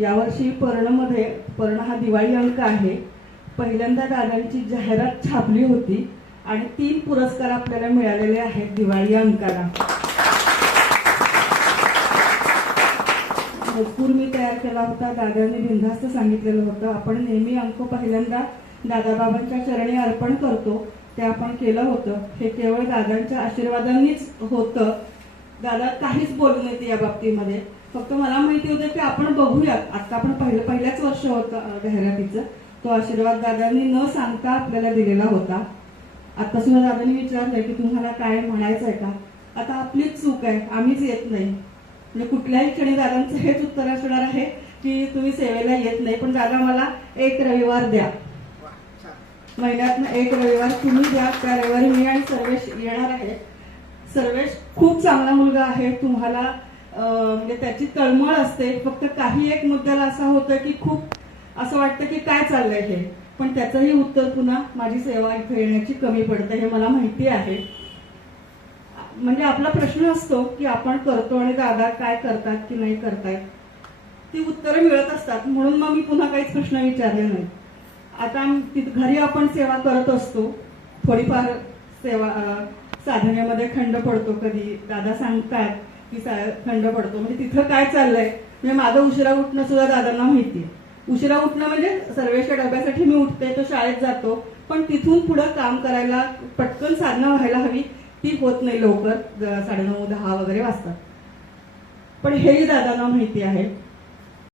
यावर्षी पर्णमध्ये पर्ण हा दिवाळी अंक आहे. पहिल्यांदा दादांची जाहिरात छापली होती आणि तीन पुरस्कार आपल्याला मिळालेले आहेत दिवाळी अंकाला. मजकूर मी तयार केला होता. दादांनी बिनधास्त सांगितलेलं होतं. आपण नेहमी अंक पहिल्यांदा दादाबाबांच्या चरणी अर्पण करतो. ते आपण केलं होतं. हे केवळ दादांच्या आशीर्वादांनीच होतं. दादा काहीच बोलू नये या बाबतीमध्ये. फक्त मला माहिती होतं की आपण बघूयात. आता आपण पहिलं पहिल्याच वर्ष होतं जाहिरातीचं तो आशीर्वाद दादांनी न सांगता आपल्याला दिलेला होता. आता सुद्धा दादांनी विचारलंय की तुम्हाला काय म्हणायचं आहे का? आता आपलीच चूक आहे. आम्हीच येत नाही. म्हणजे कुठल्याही क्षणी दादांचं हेच उत्तर असणार आहे की तुम्ही सेवेला येत नाही. पण दादा मला एक रविवार द्या. महिन्यातनं एक रविवार तुम्ही द्या. त्या रविवारी मी आणि सर्वेश येणार आहे. सर्वेश खूप चांगला मुलगा आहे. तुम्हाला म्हणजे त्याची तळमळ असते. फक्त काही एक मुद्द्याला असा होतं की खूप असं वाटतं की काय चाललंय हे. पण त्याचंही उत्तर पुन्हा माझी सेवा इथे येण्याची कमी पडते हे मला माहिती आहे. म्हणजे आपला प्रश्न असतो की आपण करतो आणि दादा काय करतात की नाही करतायत. ती उत्तरं मिळत असतात. म्हणून मग मी पुन्हा काहीच प्रश्न विचारले नाही. आता घरी आपण सेवा करत असतो. थोडीफार सेवा साधनेमध्ये खंड पडतो कधी. दादा सांगतात की सा- खंड पडतो. म्हणजे तिथं काय चाललंय? म्हणजे माझं उशिरा उठणं सुद्धा दादांना माहिती उशिरा उठणं म्हणजे सर्वेच्या डब्यासाठी मी उठते तो शाळेत जातो. पण तिथून पुढं काम करायला पटकन साधना व्हायला हवी. ती होत नाही लवकर. साडेनऊ दहा वगैरे वाजतात. पण हेही दादांना माहिती आहे.